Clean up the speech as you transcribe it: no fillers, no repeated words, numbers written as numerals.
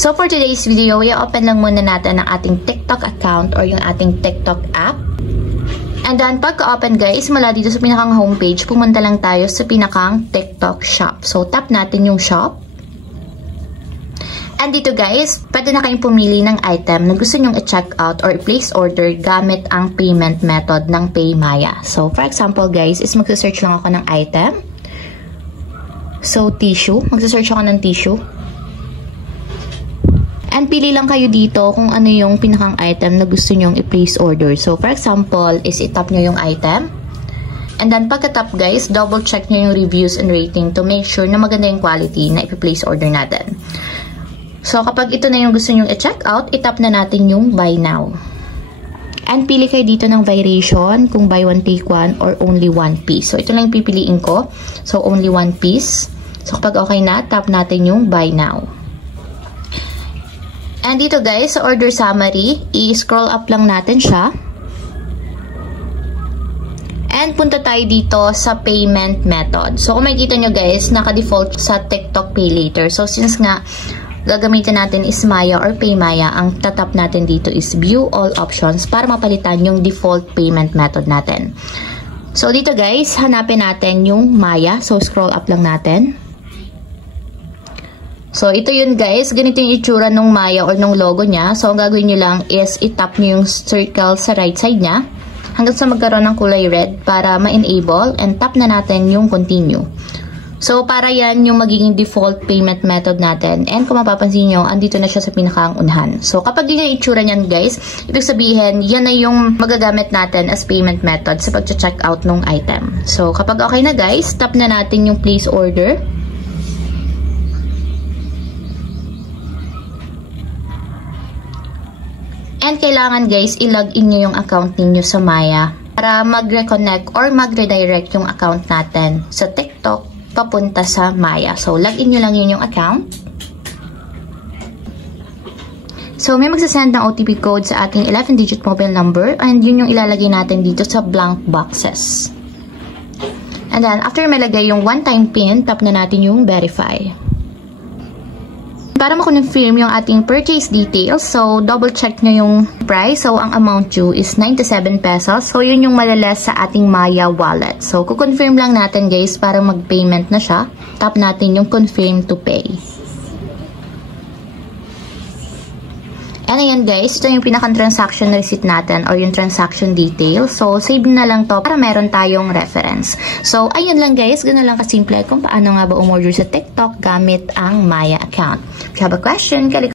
So for today's video, i-open lang muna natin ang ating TikTok account or yung ating TikTok app. And then pagka-open guys, mula dito sa pinakang homepage, pumunta lang tayo sa pinakang TikTok shop. So tap natin yung shop. And dito guys, pwede na kayong pumili ng item na gusto nyong i-check out or i-place order gamit ang payment method ng PayMaya. So for example guys, is magsa-search lang ako ng item. So tissue, magsa-search ako ng tissue. And pili lang kayo dito kung ano yung pinakang item na gusto nyong i-place order. So, for example, is i-tap nyo yung item. And then, pagka-tap guys, double check nyo yung reviews and rating to make sure na maganda yung quality na i-place order natin. So, kapag ito na yung gusto nyong i-check out, i-tap na natin yung buy now. And pili kayo dito ng variation kung buy one take one or only one piece. So, ito lang yung pipiliin ko. So, only one piece. So, kapag okay na, tap natin yung buy now. And dito guys, sa order summary, i-scroll up lang natin siya. And punta tayo dito sa payment method. So kung makikita nyo guys, naka-default sa TikTok Pay Later. So since nga, gagamitin natin is Maya or PayMaya, ang tatap natin dito is View All Options para mapalitan yung default payment method natin. So dito guys, hanapin natin yung Maya. So scroll up lang natin. So, ito yun guys. Ganito yung itsura nung Maya or nung logo niya. So, ang gagawin nyo lang is itap nyo yung circle sa right side niya hanggang sa magkaroon ng kulay red para ma-enable and tap na natin yung continue. So, para yan yung magiging default payment method natin. And kung mapapansin nyo, andito na siya sa pinakang unahan. So, kapag yun yung itsura niyan guys, ibig sabihin, yan na yung magagamit natin as payment method sa pag-check out ng item. So, kapag okay na guys, tap na natin yung place order. And kailangan guys, i-login nyo yung account ninyo sa Maya para mag-reconnect or mag-redirect yung account natin sa TikTok papunta sa Maya. So, login nyo lang yun yung account. So, may magsasend ng OTP code sa ating 11-digit mobile number and yun yung ilalagay natin dito sa blank boxes. And then, after malagay yung one-time PIN, tap na natin yung verify. Para ma-confirm yung ating purchase details, so double check nyo yung price. So, ang amount due is 97 pesos. So, yun yung malalas sa ating Maya wallet. So, kukonfirm lang natin guys para mag-payment na siya. Tap natin yung confirm to pay. And ayan guys, ito yung pinakang transaction receipt natin or yung transaction details. So, save na lang to para meron tayong reference. So, ayun lang guys, ganoon lang kasimple kung paano nga ba umorder sa TikTok gamit ang Maya account. If you have a question,